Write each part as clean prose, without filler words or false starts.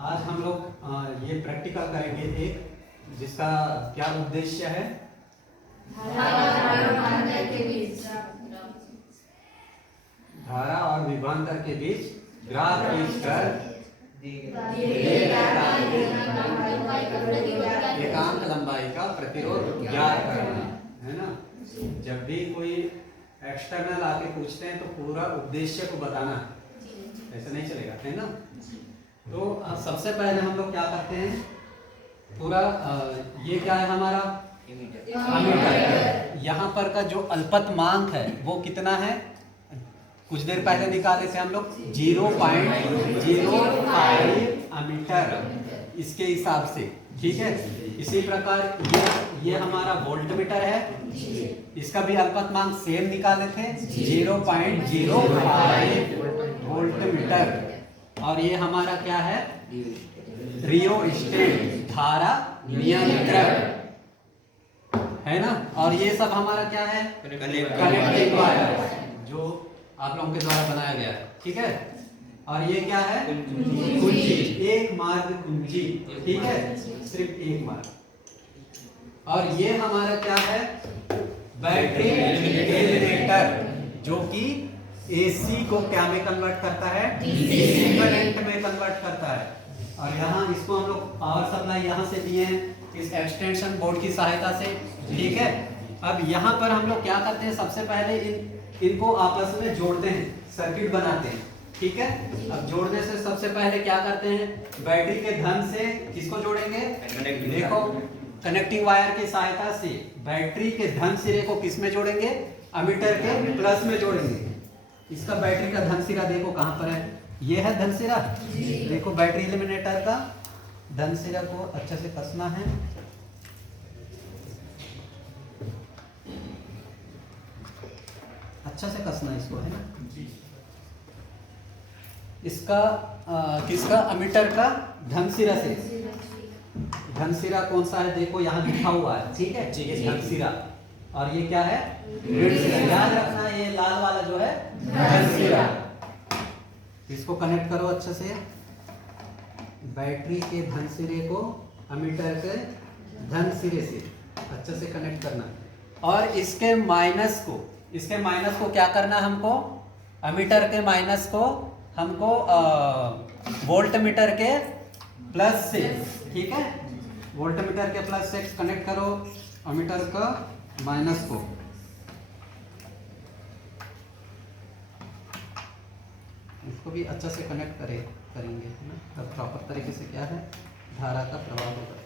आज हम लोग ये प्रैक्टिकल करेंगे एक, जिसका क्या उद्देश्य है, धारा और विभवांतर के बीच ग्राफ खींचकर एकांक लंबाई का प्रतिरोध ज्ञात करना है ना। जब भी कोई एक्सटर्नल आके पूछते हैं तो पूरा उद्देश्य को बताना है, ऐसा नहीं चलेगा, है ना। तो सबसे पहले हम लोग क्या करते हैं, पूरा ये क्या है हमारा एमीटर। यहाँ पर का जो अल्पतमांक है वो कितना है, कुछ देर पहले निकाले थे हम लोग 0.05 एमीटर, इसके हिसाब से, ठीक है। इसी प्रकार ये हमारा वोल्टमीटर है, इसका भी अल्पतमांक सेम निकाले थे 0.05 वोल्टमीटर। और ये हमारा क्या है, रियोस्टेट, धारा नियंत्रक, है ना। और ये सब हमारा क्या है, कनेक्टिंग वायर, जो आप लोगों के द्वारा बनाया गया है, ठीक है। और ये क्या है, कुंजी, एक मार्ग कुंजी, ठीक है, सिर्फ एक मार्ग। और ये हमारा क्या है, बैटरी एलिमिनेटर, जो कि एसी को क्या में कन्वर्ट करता है, डीसी करंट में कन्वर्ट करता है। और यहाँ इसको हम लोग पावर सप्लाई यहाँ से दिए हैं इस एक्सटेंशन बोर्ड की सहायता से, ठीक है। अब यहाँ पर हम लोग क्या करते हैं, सबसे पहले इनको आपस में जोड़ते हैं, सर्किट बनाते हैं, ठीक है। अब जोड़ने से सबसे पहले क्या करते हैं, बैटरी के धन से किसको जोड़ेंगे, देखो कनेक्टिंग वायर की सहायता से बैटरी के धन सिरे को किस में जोड़ेंगे, एमीटर के प्लस में जोड़ेंगे। इसका बैटरी का धन सिरा देखो कहां पर है, ये है धन सिरा। देखो बैटरी एलिमिनेटर का धन सिरा को अच्छे से कसना है, अच्छा से कसना इसको, है ना। इसका किसका, एमीटर का धन सिरा से। धन सिरा कौन सा है, देखो यहाँ लिखा हुआ है, ठीक है, ये धन सिरा। और ये क्या है, ऋण सिरा। याद रखना ये लाल वाला जो है धन सिरा। इसको कनेक्ट करो अच्छे से, बैटरी के धन सिरे को एमीटर के धन सिरे से अच्छे से कनेक्ट करना। और इसके माइनस को क्या करना, हमको एमीटर के माइनस को हमको वोल्टमीटर के प्लस से, ठीक है, वोल्टमीटर के प्लस से कनेक्ट करो एमीटर का माइनस को। इसको भी अच्छा से कनेक्ट करेंगे, है ना। तब प्रॉपर तरीके से क्या है, धारा का प्रवाह होगा।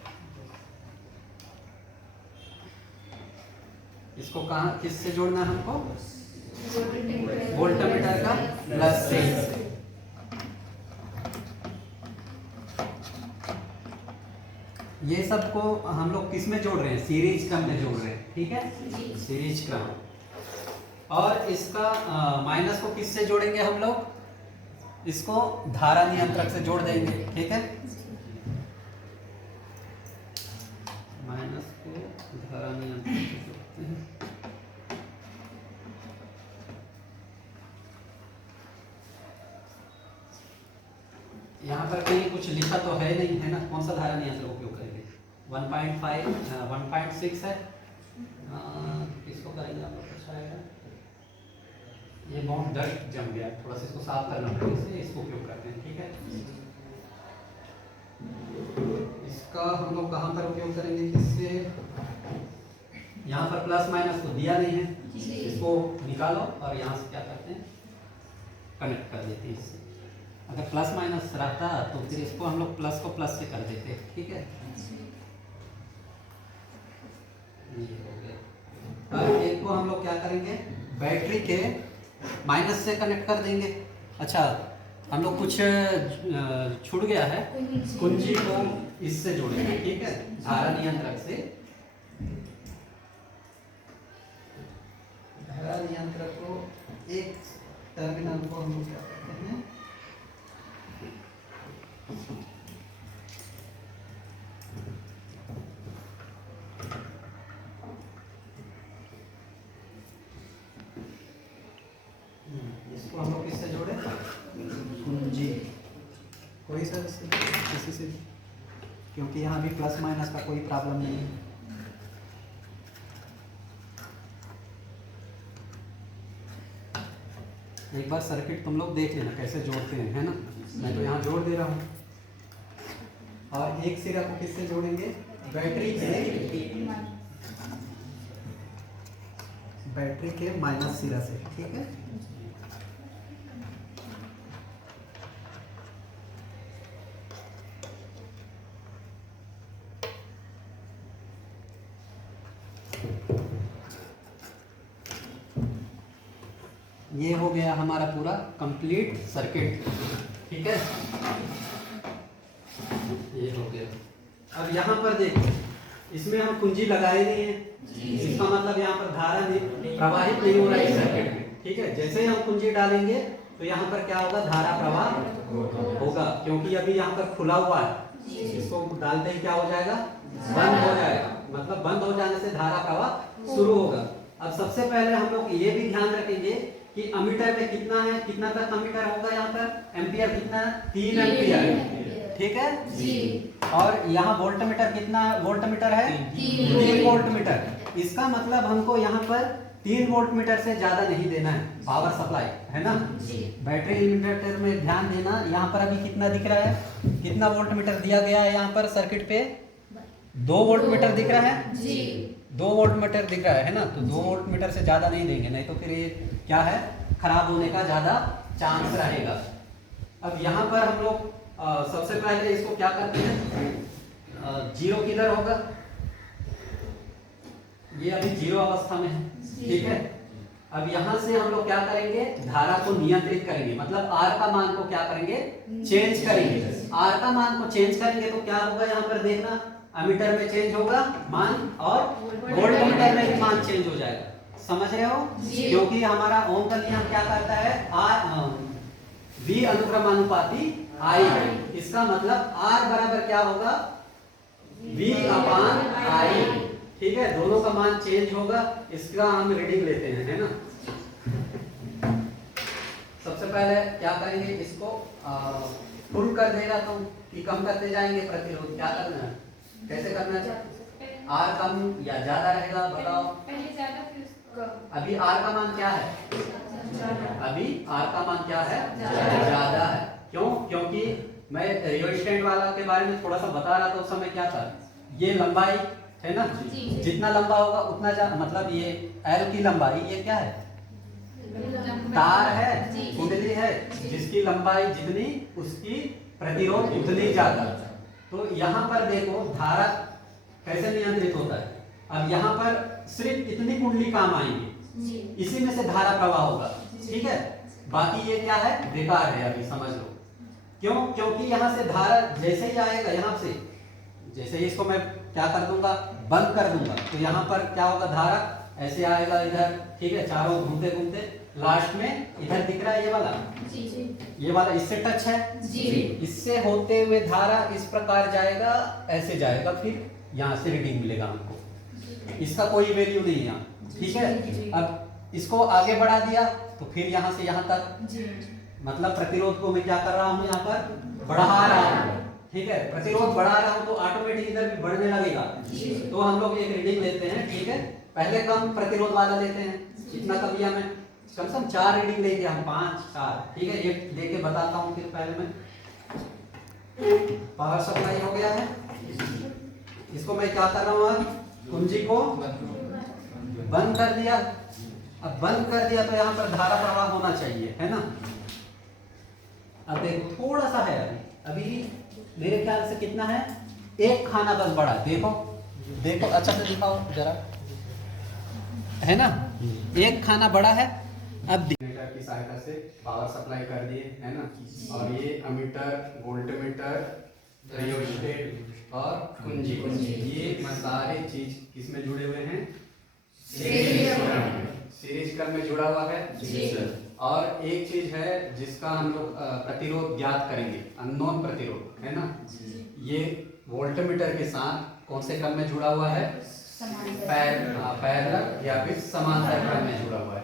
इसको कहाँ किससे जोड़ना है हमको, वोल्टमीटर का प्लस से। ये सबको हम लोग किस में जोड़ रहे हैं, सीरीज क्रम में जोड़ रहे हैं, ठीक है, सीरीज क्रम। और इसका माइनस को किससे जोड़ेंगे हम लोग, इसको धारा नियंत्रक से जोड़ देंगे, ठीक है। माइनस को धारा नियंत्रक से जोड़ते हैं। यहाँ पर कहीं कुछ लिखा तो है नहीं, है ना। कौन सा धारा नियंत्रक उपयोग करेंगे, 1.5 1.6 है, किसको करेंगे आप लोग, अच्छा आएगा। ये बहुत डस्ट जम गया, थोड़ा सा इसको साफ करना पड़ेगा, इसलिए इसको उपयोग करते हैं, ठीक है। इसका हम लोग कहाँ पर उपयोग करेंगे, किससे, यहाँ पर प्लस माइनस को दिया नहीं है, इसको निकालो और यहाँ से क्या करते हैं, कनेक्ट कर देते हैं इससे। अगर प्लस माइनस रहता तो फिर इसको हम लोग प्लस को प्लस से कर देते, ठीक है। ये हो गया। अब एक को हम लोग क्या करेंगे, बैटरी के माइनस से कनेक्ट कर देंगे। अच्छा, हम लोग कुछ छूट गया है, कुंजी को इससे जोड़ेंगे, ठीक है, धारा नियंत्रक से। धारा नियंत्रक को एक टर्मिनल को हम लोग क्या करते हैं, इसको हम लोग किससे जोड़े, कुंजी, कोई सा किसी से भी, क्योंकि यहाँ भी प्लस माइनस का कोई प्रॉब्लम नहीं है। एक बार सर्किट तुम लोग देख लेना कैसे जोड़ते हैं, है ना। मैं तो यहाँ जोड़ दे रहा हूँ। और एक सिरा को किससे जोड़ेंगे? बैटरी के माइनस सिरा से, ठीक है। ये हो गया हमारा पूरा कंप्लीट सर्किट, ठीक है। ये हो गया। अब यहाँ पर देखो, इसमें हम कुंजी लगाए नहीं है, इसका मतलब यहाँ पर धारा नहीं प्रवाहित नहीं हो रहा है सर्किट में, ठीक है। जैसे ही हम कुंजी डालेंगे तो यहाँ पर क्या होगा? धारा प्रवाह होगा, क्योंकि अभी यहाँ पर खुला हुआ है। इसको डालते ही क्या हो जाएगा? बंद हो जाएगा। मतलब बंद हो जाने से धारा प्रवाह शुरू होगा। अब सबसे पहले हम लोग ये भी ध्यान रखेंगे कि अमीटर में कितना है, कितना तक अमीटर होगा यहाँ पर? एम्पियर कितना है? 3 एम्पियर, ठीक है जी। और यहाँ वोल्ट मीटर कितना वोल्ट मीटर है? 3 वोल्ट मीटर। इसका मतलब हमको यहाँ पर 3 वोल्ट मीटर से ज्यादा नहीं देना है पावर सप्लाई, है ना। बैटरी इन्वर्टर में ध्यान देना, यहाँ पर अभी कितना दिख रहा है? कितना वोल्ट मीटर दिया गया है यहाँ पर सर्किट पे? 2 वोल्ट मीटर दिख रहा है जी। 2 वोल्ट मीटर दिख रहा है ना। तो 2 वोल्ट मीटर से ज्यादा नहीं देंगे, नहीं तो फिर ये क्या है? खराब होने का ज्यादा चांस रहेगा। अब यहाँ पर हम लोग सबसे पहले इसको क्या करते हैं? जीरो किधर होगा? ये अभी जीरो अवस्था में है, ठीक है। अब यहाँ से हम लोग क्या करेंगे? धारा को नियंत्रित करेंगे, मतलब आर का मान को क्या करेंगे? चेंज करेंगे। आर का मान को चेंज करेंगे तो क्या होगा? यहाँ पर देखना, अमीटर में चेंज होगा मान और वोल्टमीटर में भी मान चेंज हो जाएगा। समझ रहे हो? क्योंकि हमारा ओम का नियम क्या करता है? आर V अनुक्रमानुपाती I। इसका मतलब R बराबर क्या होगा? V अपान I, ठीक है। दोनों का मान चेंज होगा। इसका हम रीडिंग लेते हैं, है ना। सबसे पहले क्या करेंगे? इसको फुल कर देगा तो कि कम करते जाएंगे प्रतिरोध। क्या करना है? कैसे करना है? R कम या ज्यादा रहेगा? बताओ। अभी R का मान क्या है? अभी R का मान क्या है? ज्यादा है। क्यों? क्योंकि मैं रेजिस्टेंट वाला के बारे में थोड़ा सा बता रहा था उस समय। क्या था? ये लंबाई है ना, जितना लंबा होगा उतना मतलब ये L की लंबाई, ये क्या है? तार है, कुंडली है, जिसकी लंबाई जितनी उसकी प्रतिरोध उतनी ज्यादा। तो यहाँ पर देखो धारा कैसे नियंत्रित होता है। अब यहाँ पर सिर्फ इतनी कुंडली काम आएंगी, इसी में से धारा प्रवाह होगा, ठीक है। बाकी ये क्या है? बेकार है, अभी समझ लो। क्यों? क्योंकि यहाँ से धारा जैसे ही आएगा, यहाँ से जैसे ही इसको मैं क्या कर दूंगा? बंद कर दूंगा, तो यहाँ पर क्या होगा? धारा ऐसे आएगा इधर, ठीक है। चारों घूमते घूमते लास्ट में इधर दिख रहा है ये वाला, ये वाला इससे टच है जी। इससे होते हुए धारा इस प्रकार जाएगा, ऐसे जाएगा, फिर यहाँ से रीडिंग मिलेगा हमको। इसका कोई वैल्यू नहीं है यहाँ, ठीक है। अब इसको आगे बढ़ा दिया तो फिर यहाँ से यहाँ तक, मतलब प्रतिरोध को मैं क्या कर रहा हूँ? यहाँ पर बढ़ा रहा हूँ, ठीक है। प्रतिरोध बढ़ा रहा हूँ तो ऑटोमेटिक इधर भी बढ़ने लगेगा। तो हम लोग एक रीडिंग लेते हैं, ठीक है। पहले कम प्रतिरोध वाला लेते हैं। कितना कम लिया? मैं कम से कम 4 रीडिंग लेंगे हम, 5 4, ठीक है। ये लेके बताता हूँ फिर। पहले मैं पावर सप्लाई हो गया है, इसको मैं क्या कर रहा हूँ? अब कुंजी को बंद कर दिया। अब बंद कर दिया तो यहाँ पर धारा प्रवाह होना चाहिए, है ना। अब देखो थोड़ा सा है, अभी मेरे ख्याल से कितना है? 1 खाना बस बड़ा। देखो देखो अच्छा से दिखाओ जरा, है ना। 1 खाना बड़ा है। अब मीटर की सहायता से पावर सप्लाई कर दिए, है ना। और ये अमीटर, वोल्टमीटर, रियोस्टेट और कुंजी, ये सारे चीज किसमें जुड़े हुए हैं? सीरीज क्रम में जुड़ा हुआ है जी सर। और एक चीज है जिसका हम लोग प्रतिरोध ज्ञात करेंगे, अननोन प्रतिरोध, है ना। ये वोल्टमीटर के साथ कौन से क्रम में जुड़ा हुआ है? पैरेलल या फिर समांतर क्रम में जुड़ा हुआ है।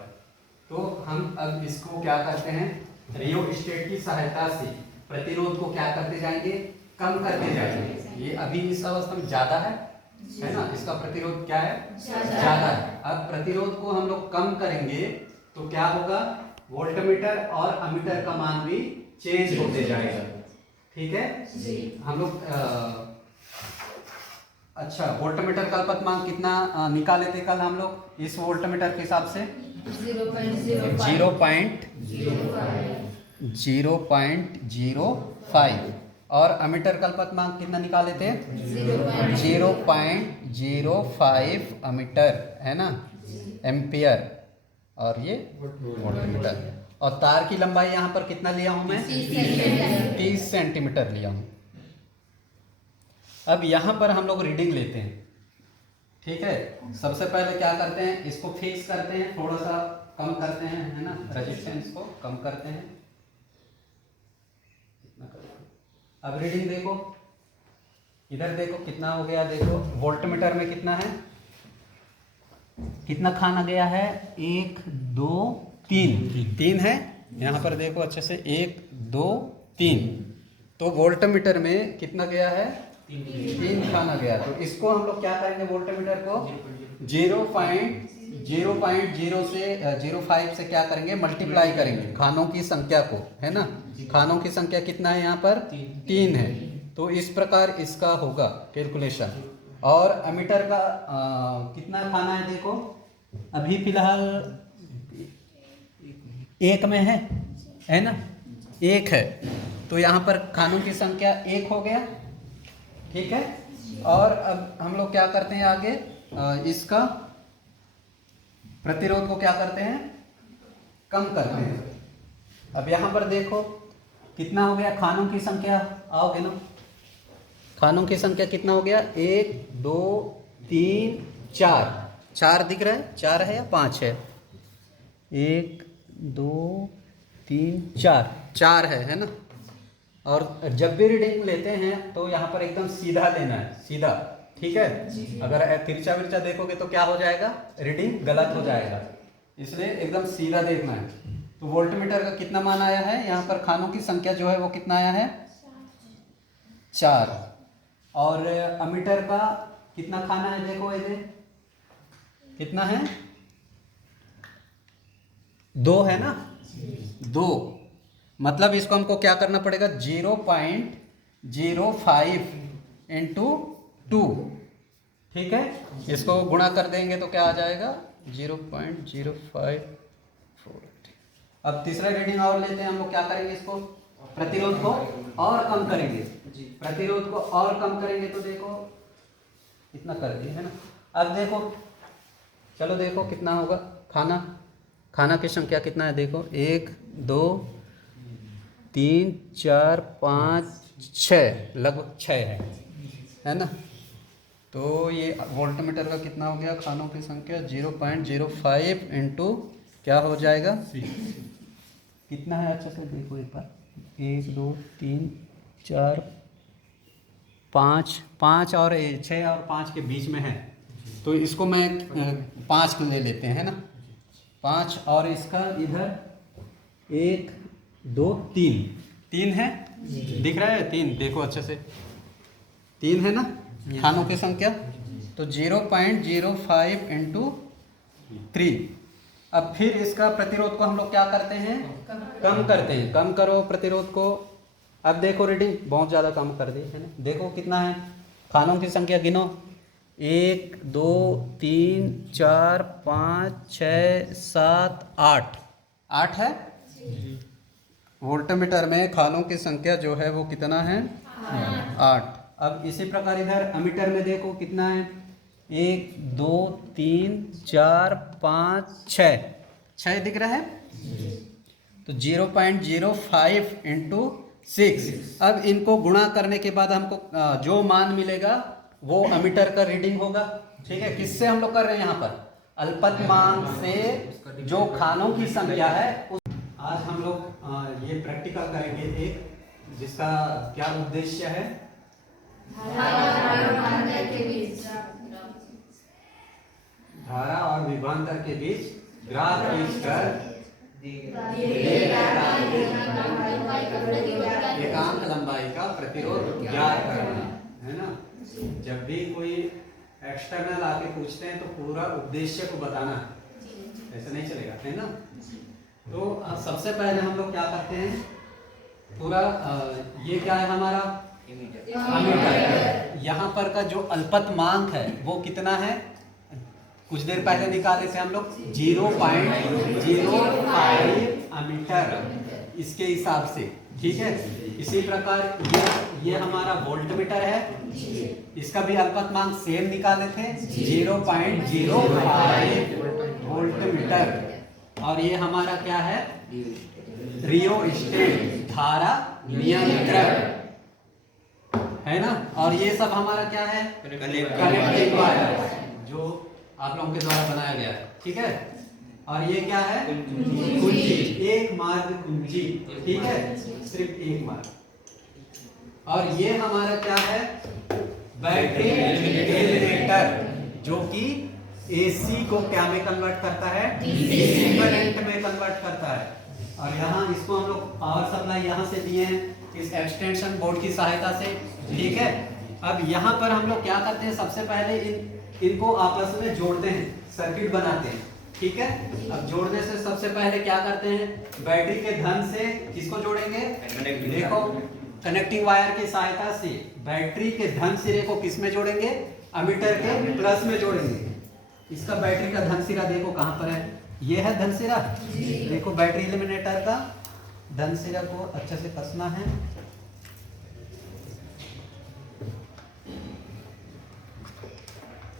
तो हम अब इसको क्या करते हैं? रियोस्टेट की सहायता से प्रतिरोध को क्या करते जाएंगे? कम करते जाएंगे। ये अभी इस अवस्था में ज्यादा है ना, इसका प्रतिरोध क्या है, ज्यादा है। अब प्रतिरोध को हम लोग कम करेंगे तो क्या होगा, वोल्टमीटर और अमीटर का मान भी चेंज होते जाएगा। ठीक है जी। हम लोग अच्छा, वोल्टमीटर का अल्पतमांक कितना निकाले थे कल हम लोग इस वोल्टमीटर के हिसाब से 0.05 और अमीटर का अल्पतमांक कितना निकाले थे 0.05 अमीटर है ना, एम्पियर, और ये वोल्टमीटर। और तार की लंबाई यहाँ पर कितना लिया हूँ मैं 30 सेंटीमीटर लिया हूँ। अब यहाँ पर हम लोग रीडिंग लेते हैं। ठीक है, सबसे पहले क्या करते हैं, इसको फिक्स करते हैं, थोड़ा सा कम करते हैं है ना, रेजिस्टेंस को कम करते हैं। अब रीडिंग देखो, इधर देखो कितना हो गया, देखो वोल्टमीटर में कितना है, कितना खाना गया है, 1 2 3 है। यहाँ पर देखो अच्छे से 1 2 3, तो वोल्टमीटर में कितना गया है 3 खाना गया। तो इसको हम लोग क्या करेंगे, वोल्टमीटर को 0.0 से 0.5 से क्या करेंगे, मल्टीप्लाई करेंगे खानों की संख्या को, है ना। खानों की संख्या कितना है यहाँ पर 3 है, तो इस प्रकार इसका होगा कैलकुलेशन। और अमीटर का कितना खाना है, देखो अभी फिलहाल 1 में है ना, 1 है, तो यहाँ पर खानों की संख्या 1 हो गया। ठीक है, और अब हम लोग क्या करते हैं आगे, इसका प्रतिरोध को क्या करते हैं, कम करते हैं। अब यहाँ पर देखो कितना हो गया, खानों की संख्या आओगे ना, खानों की संख्या कितना हो गया, 1 2 3 4 दिख रहा है, 4 है या 5 है, 1 2 3 4 है ना। और जब भी रीडिंग लेते हैं तो यहाँ पर एकदम सीधा लेना है, सीधा। ठीक है, अगर तिरछा विरछा देखोगे तो क्या हो जाएगा, रीडिंग गलत हो जाएगा, इसलिए एकदम सीधा देखना है। तो वोल्टमीटर का कितना मान आया है, यहाँ पर खानों की संख्या जो है वो कितना आया है 4, और अमीटर का कितना खाना है, देखो ये कितना है 2 है ना, 2, मतलब इसको हमको क्या करना पड़ेगा 0.05 इंटू 2। ठीक है, इसको गुणा कर देंगे तो क्या आ जाएगा 0.054। अब तीसरा रीडिंग और लेते हैं हम लोग, क्या करेंगे, इसको प्रतिरोध को और कम करेंगे, प्रतिरोध को और कम करेंगे तो देखो इतना कर दिए है ना। अब देखो, चलो देखो कितना होगा, खाना की संख्या कितना है, देखो 1 2 3 4 5 6, लगभग 6 है ना। तो ये वोल्टमीटर का कितना हो गया, खानों की संख्या 0.05 इंटू क्या हो जाएगा, कितना है, अच्छा से देखो एक बार, 1 2 3 4 5 और 6 और 5 के बीच में है, तो इसको मैं 5 ले लेते हैं ना, 5, और इसका इधर 1 2 3 है, दिख रहा है 3, देखो अच्छे से 3 है ना खानों की संख्या, तो 0.05 इंटू 3। अब फिर इसका प्रतिरोध को हम लोग क्या करते हैं, कम करते हैं, कम करो प्रतिरोध को। अब देखो रीडिंग बहुत ज़्यादा कम कर दी है ना, देखो कितना है, खानों की संख्या गिनो, 1 2 3 4 5 6 7 8 है। वोल्टमीटर में खानों की संख्या जो है वो कितना है 8। अब इसी प्रकार इधर अमीटर में देखो कितना है, 1 2 3 4 5 6 दिख रहा है, तो 0.05 इंटू 6। अब इनको गुणा करने के बाद हमको जो मान मिलेगा वो अमीटर का रीडिंग होगा। ठीक है, किससे हम लोग कर रहे हैं यहाँ पर, अल्पतमांक से जो खानों की संख्या है। आज हम लोग ये प्रैक्टिकल करेंगे एक, जिसका क्या उद्देश्य है, धारा और विभवांतर के बीच ग्राफ खींचकर एकांक लंबाई का प्रतिरोध ज्ञात करना है ना। जब भी कोई एक्सटर्नल आके पूछते हैं तो पूरा उद्देश्य को बताना है, ऐसा नहीं चलेगा, है ना। तो सबसे पहले हम लोग क्या करते हैं, पूरा ये क्या है हमारा एमीटर। यहाँ पर का जो अल्पतमांक है वो कितना है, कुछ देर पहले निकाले थे हम लोग 0.05 एमीटर इसके हिसाब से, ठीक है। इसी प्रकार ये हमारा वोल्टमीटर है, इसका भी अल्पतमांक सेम निकाले थे 0.05 वोल्टमीटर। और ये हमारा क्या है, रियोस्टेट धारा नियंत्रक है ना। और ये सब हमारा क्या है, कनेक्टिंग वायर जो आप लोगों के द्वारा बनाया गया है, ठीक है। और ये क्या है, कुंजी, एक मार्ग कुंजी, ठीक है, सिर्फ एक मार्ग। और ये हमारा क्या है, बैटरी एलिमिनेटर, जो कि एसी को क्या में कन्वर्ट करता है, डीसी करंट में कन्वर्ट करता है। और यहाँ इसको हम लोग पावर सप्लाई यहाँ से दिए हैं इस एक्सटेंशन बोर्ड की सहायता से, ठीक है। अब यहाँ पर हम लोग क्या करते हैं, सबसे पहले इनको आपस में जोड़ते हैं, सर्किट बनाते हैं, ठीक है। अब जोड़ने से सबसे पहले क्या करते हैं, बैटरी के धन से किसको जोड़ेंगे, देखो कनेक्टिंग वायर की सहायता से बैटरी के धन सिरे को किस में जोड़ेंगे, एमीटर के प्लस में जोड़ेंगे। इसका बैटरी का धन सिरा देखो कहां पर है, ये है धन सिरा। देखो बैटरी एलिमिनेटर का धन सिरा को अच्छे से कसना है,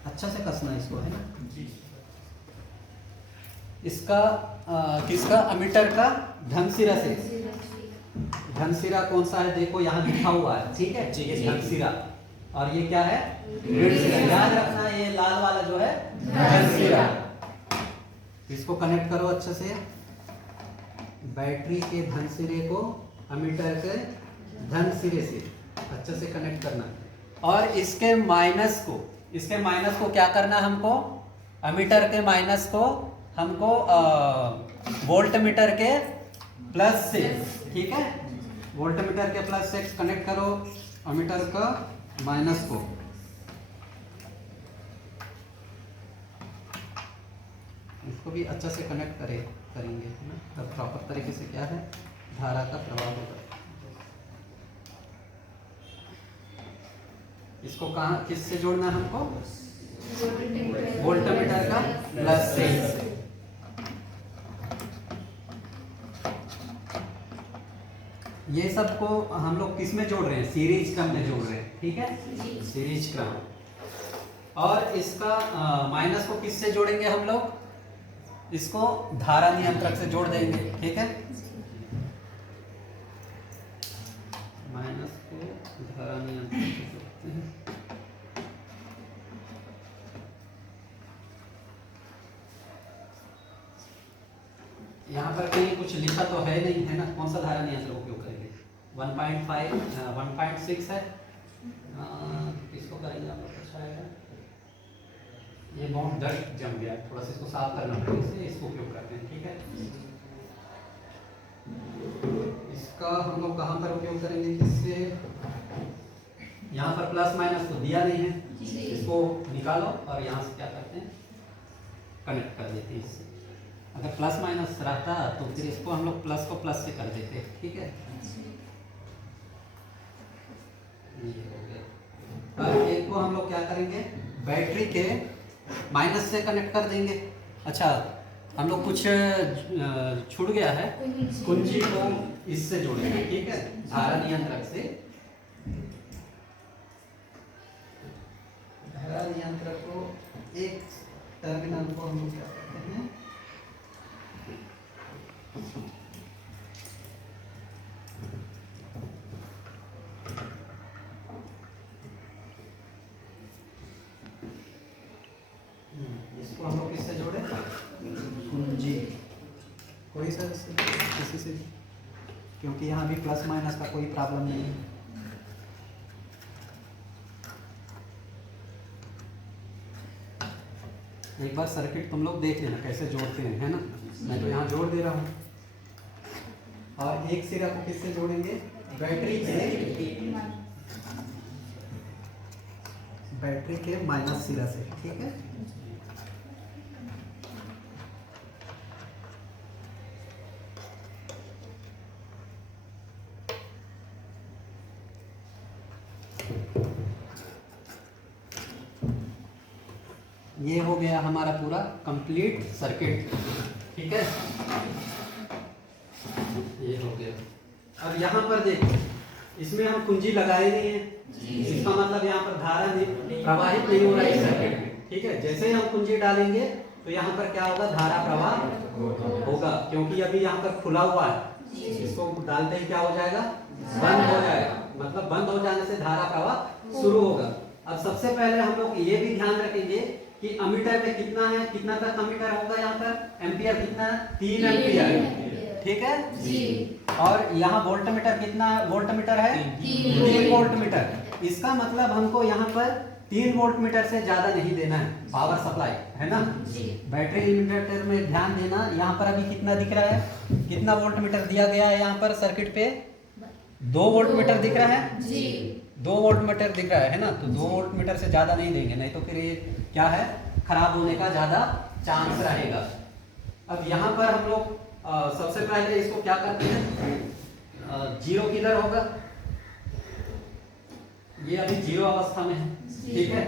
अच्छा से कसना इसको, है ना। इसका किसका, एमीटर का धन सिरा से। धन सिरा कौन सा है, देखो यहाँ लिखा हुआ है, ठीक है, धन सिरा। और ये क्या है, ऋण सिरा। याद रखना ये लाल वाला जो है धन सिरा। इसको कनेक्ट करो अच्छे से, बैटरी के धन सिरे को एमीटर के धन सिरे से अच्छे से कनेक्ट करना। और इसके माइनस को क्या करना हमको, एमीटर के माइनस को हमको वोल्टमीटर के प्लस से, ठीक है, वोल्टमीटर के प्लस से कनेक्ट करो एमीटर का माइनस को। इसको भी अच्छा से कनेक्ट करेंगे ना, तब प्रॉपर तरीके से क्या है, धारा का प्रवाह होगा। इसको कहाँ किससे जोड़ना है हमको, वोल्टमीटर का प्लस से। ये सबको हम लोग किस में जोड़ रहे हैं, सीरीज क्रम में जोड़ रहे हैं, ठीक है, सीरीज क्रम। और इसका माइनस को किससे जोड़ेंगे हम लोग, इसको धारा नियंत्रक से जोड़ देंगे, ठीक है। माइनस को धारा नियंत्रक से जोड़ते हैं। यहाँ पर कहीं कुछ लिखा तो है नहीं, है ना। कौन सा धारा नियंत्रक उपयोग करेंगे, 1.5 1.6 है, इसको करेंगे आप लोग, अच्छा आएगा। ये बहुत डस्ट जम गया, थोड़ा सा इसको साफ करना पड़ेगा, इसलिए इसको उपयोग करते हैं, ठीक है। इसका हम लोग कहाँ पर उपयोग करेंगे, किससे, यहाँ पर प्लस माइनस तो दिया नहीं है, इसको निकालो और यहाँ से क्या करते हैं, कनेक्ट कर देते हैं इससे। अगर प्लस माइनस रहता तो फिर इसको हम लोग प्लस को प्लस से कर देते, ठीक है। ये हो गया। अब एक को हम लोग क्या करेंगे, बैटरी के माइनस से कनेक्ट कर देंगे। अच्छा, हम लोग कुछ छूट गया है, कुंजी को इससे जोड़ेंगे, ठीक है, धारा नियंत्रक से। धारा नियंत्रक को एक टर्मिनल को हम लोग क्या करते हैं, इसको हम लोग किससे जोड़े, कुंजी, कोई सा किसी से, क्योंकि यहाँ भी प्लस माइनस का कोई प्रॉब्लम नहीं है। एक बार सर्किट तुम लोग देख लेना कैसे जोड़ते हैं, है ना। मैं तो यहाँ जोड़ दे रहा हूँ। और एक सिरा को किससे जोड़ेंगे? बैटरी के माइनस सिरा से, ठीक है। ये हो गया हमारा पूरा कंप्लीट सर्किट, ठीक है। ये हो गया। अब यहाँ पर देखो, इसमें हम कुंजी लगाए नहीं है, इसका मतलब यहाँ पर धारा नहीं प्रवाहित नहीं हो रहा है सर्किट में, ठीक है। जैसे ही हम कुंजी डालेंगे तो यहाँ पर क्या होगा? धारा प्रवाह होगा, क्योंकि अभी यहाँ पर खुला हुआ है। इसको डालते ही क्या हो जाएगा? बंद हो जाएगा, मतलब बंद हो जाने से धारा प्रवाह शुरू होगा। अब सबसे पहले हम लोग ये भी ध्यान रखेंगे कि अमीटर में कितना है, कितना तक अमीटर होगा यहाँ पर? एम्पियर कितना? 3 एम्पियर, ठीक है जी। और यहाँ वोल्टमीटर कितना वोल्टमीटर है? 3 वोल्टमीटर। इसका मतलब हमको यहाँ पर 3 वोल्टमीटर से ज्यादा नहीं देना है पावर सप्लाई, है ना। बैटरी इन्वर्टर में ध्यान देना, यहाँ पर अभी कितना दिख रहा है? कितना वोल्टमीटर दिया गया है यहाँ पर सर्किट पे? 2 वोल्टमीटर दिख रहा है जी। 2 वोल्टमीटर दिख रहा है ना। तो 2 वोल्टमीटर से ज्यादा नहीं देंगे, नहीं तो फिर ये क्या है? खराब होने का ज्यादा चांस रहेगा। अब यहाँ पर हम लोग सबसे पहले इसको क्या करते हैं? जीरो किधर होगा? ये अभी जीरो अवस्था में है, ठीक है।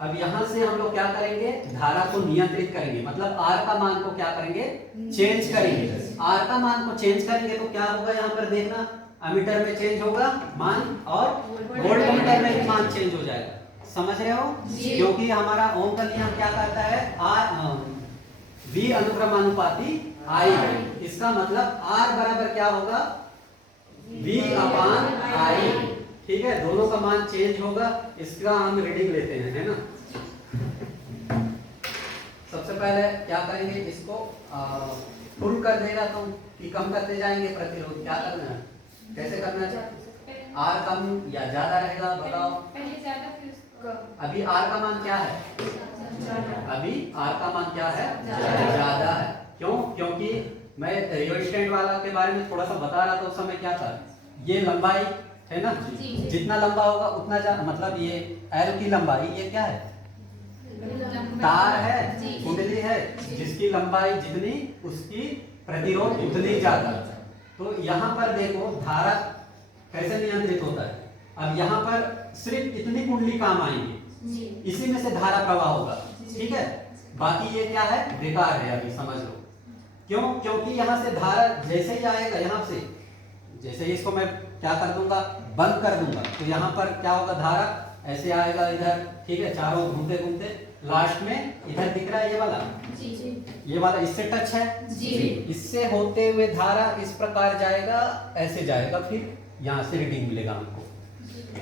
अब यहाँ से हम लोग क्या करेंगे? धारा को नियंत्रित करेंगे, मतलब आर का मान को क्या करेंगे? चेंज करेंगे। आर का मान को चेंज करेंगे तो क्या होगा? यहाँ पर देखना, अमीटर में चेंज होगा मान और वोल्टमीटर में भी मान चेंज हो जाएगा। समझ रहे हो? क्योंकि हमारा ओम का नियम क्या करता है? V अनुक्रमानुपाती I। इसका मतलब R बराबर क्या होगा? V अपान I, ठीक है। दोनों का मान चेंज होगा, इसका हम रीडिंग लेते हैं, है ना। सबसे पहले क्या करेंगे? इसको फुल कर देगा तो कि कम करते जाएंगे प्रतिरोध। क्या करना है? कैसे करना है? R कम या ज्यादा रहेगा? बताओ। पहले ज्यादा, अभी R का मान क्या है? अभी R का मान क्या है? ज्यादा है। क्यों? क्योंकि मैं रियो स्टैंड वाला के बारे में थोड़ा सा बता रहा था उस समय। क्या था? ये लंबाई है ना, जितना लंबा होगा उतना ज्यादा, मतलब ये एल की लंबाई, ये क्या है? तार है, कुंडली है, जिसकी लंबाई जितनी उसकी प्रतिरोध उतनी ज्यादा। तो यहाँ पर देखो धारा कैसे नियंत्रित होता है। अब यहाँ पर सिर्फ इतनी कुंडली काम आएंगी, इसी में से धारा प्रवाह होगा, ठीक है। बाकी ये क्या है? बेकार है, अभी समझ लो। क्यों? क्योंकि यहाँ से धारा जैसे ही आएगा, यहाँ से जैसे ही इसको मैं क्या कर दूंगा? बंद कर दूंगा, तो यहाँ पर क्या होगा? धारा ऐसे आएगा इधर, ठीक है। चारों घूमते घूमते लास्ट में इधर दिख रहा है ये वाला, ये वाला इससे टच है जी। इससे होते हुए धारा इस प्रकार जाएगा, ऐसे जाएगा, फिर यहाँ से रीडिंग मिलेगा हमको।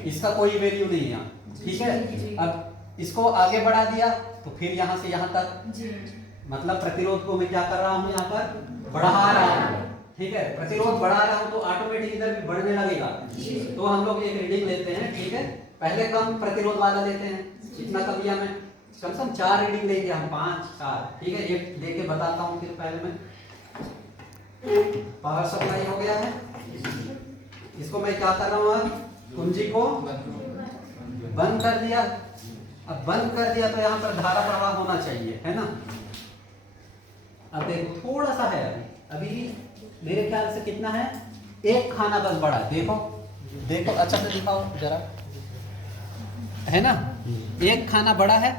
इसका कोई वैल्यू नहीं है यहाँ, ठीक है। अब इसको आगे बढ़ा दिया तो फिर यहाँ से यहाँ तक, मतलब प्रतिरोध को मैं क्या कर रहा हूँ? यहाँ पर बढ़ा रहा हूँ, ठीक है। प्रतिरोध बढ़ा रहा हूँ तो ऑटोमेटिक इधर भी बढ़ने लगेगा। तो हम लोग एक रीडिंग लेते हैं, ठीक है। पहले कम प्रतिरोध वाला लेते हैं। कितना कम लिया? मैं कम से कम 4 रीडिंग लेंगे हम, 5 4, ठीक है। एक लेके बताता हूँ फिर। पहले मैं पावर सप्लाई हो गया है, इसको मैं क्या कर रहा हूँ? अब कुंजी को बंद कर दिया। अब बंद कर दिया तो यहाँ पर धारा प्रवाह होना चाहिए, है ना। अब देखो थोड़ा सा है, अभी मेरे ख्याल से कितना है? 1 खाना बस बड़ा। देखो देखो अच्छा से दिखाओ जरा, है ना। 1 खाना बड़ा है।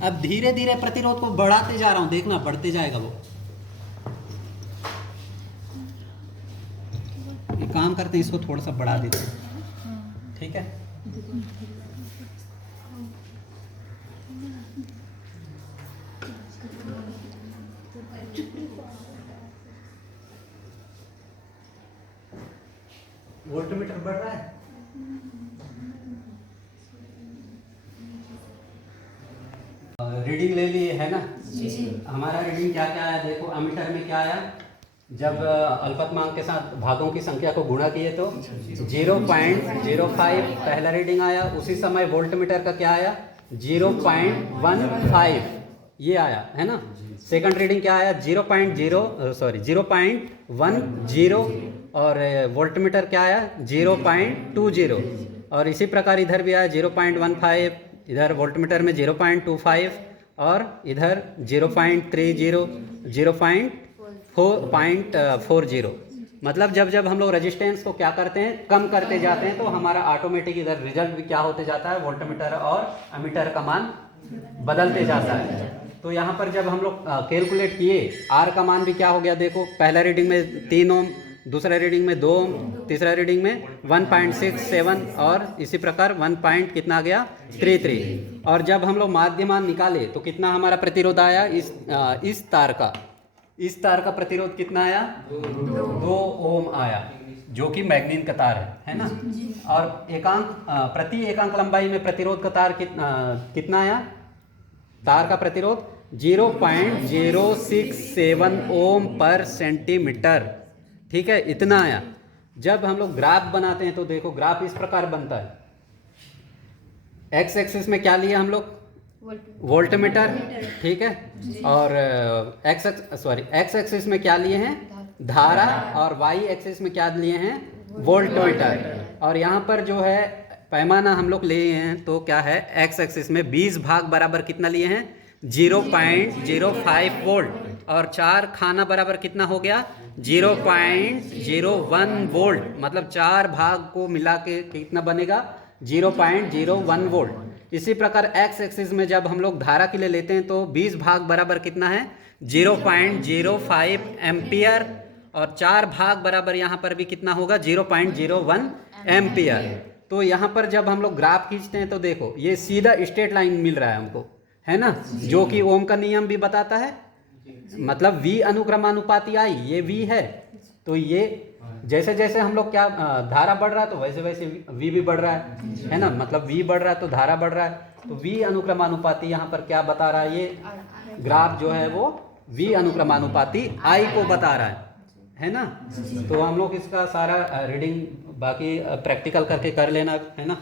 अब धीरे धीरे प्रतिरोध को बढ़ाते जा रहा हूं, देखना बढ़ते जाएगा वो। एक काम करते हैं, इसको थोड़ा सा बढ़ा देते हैं, ठीक है। वोल्टमीटर बढ़ रहा है। रीडिंग ले लिए, है ना। हमारा रीडिंग क्या क्या आया? देखो अमीटर में क्या आया? जब अल्पतमांक के साथ भागों की संख्या को गुणा किए तो 0.05 पहला रीडिंग आया। उसी समय वोल्टमीटर का क्या आया? 0.15 ये आया, है ना। सेकंड रीडिंग क्या आया? 0.10 और वोल्टमीटर क्या आया 0.20, और इसी प्रकार इधर भी आया 0.15, इधर वोल्टमीटर में 0.25 और इधर 0.30, 0.40। मतलब जब जब हम लोग रेजिस्टेंस को क्या करते हैं, कम करते जाते हैं, तो हमारा ऑटोमेटिक इधर रिजल्ट भी क्या होते जाता है, वोल्टमीटर और एमीटर का मान बदलते जाता है। तो यहाँ पर जब हम लोग कैलकुलेट किए, आर का मान भी क्या हो गया, देखो पहला रीडिंग में 3 ओम, दूसरा रीडिंग में 2 ओम, तीसरा रीडिंग में 1.67 और इसी प्रकार 1 कितना आ गया 33। और जब हम लोग माध्य मान निकाले तो कितना हमारा प्रतिरोध आया, इस तार का प्रतिरोध कितना आया 2 ओम आया, जो कि मैग्नीन का तार है ना। और प्रति एकांक लंबाई में प्रतिरोध का तार कितना आया, तार का प्रतिरोध 0.067 ओम पर सेंटीमीटर, ठीक है, इतना आया। जब हम लोग ग्राफ बनाते हैं तो देखो ग्राफ इस प्रकार बनता है, एक्स एक्सिस में क्या लिया हम लोग, वोल्टमीटर, ठीक है, और एक्स एक्सिस में क्या लिए हैं, धारा, और वाई एक्सिस में क्या लिए हैं, वोल्टमीटर। और यहाँ पर जो है पैमाना हम लोग लिए हैं तो क्या है, एक्स एक्सिस में 20 भाग बराबर कितना लिए हैं 0.05 वोल्ट, और 4 खाना बराबर कितना हो गया 0.01 वोल्ट, मतलब 4 भाग को मिला के कितना बनेगा 0.01 वोल्ट। इसी प्रकार एक्स एक्सिस में जब हम लोग धारा के लिए लेते हैं तो 20 भाग बराबर कितना है 0.05 एम्पियर, और 4 भाग बराबर यहाँ पर भी कितना होगा 0.01 एम्पियर। तो यहाँ पर जब हम लोग ग्राफ खींचते हैं तो देखो ये सीधा स्ट्रेट लाइन मिल रहा है हमको, है ना, जो कि ओम का नियम भी बताता है, मतलब V अनुक्रमानुपाती I, ये V है। तो ये जैसे जैसे हम लोग क्या धारा बढ़ रहा है तो वैसे वैसे V भी बढ़ रहा है ना, मतलब V बढ़ रहा है तो धारा बढ़ रहा है। तो V अनुक्रमानुपाती यहाँ पर क्या बता रहा है, ये ग्राफ जो है वो V अनुक्रमानुपाती I को बता रहा है ना। तो हम लोग इसका सारा रीडिंग बाकी प्रैक्टिकल करके कर लेना, है ना।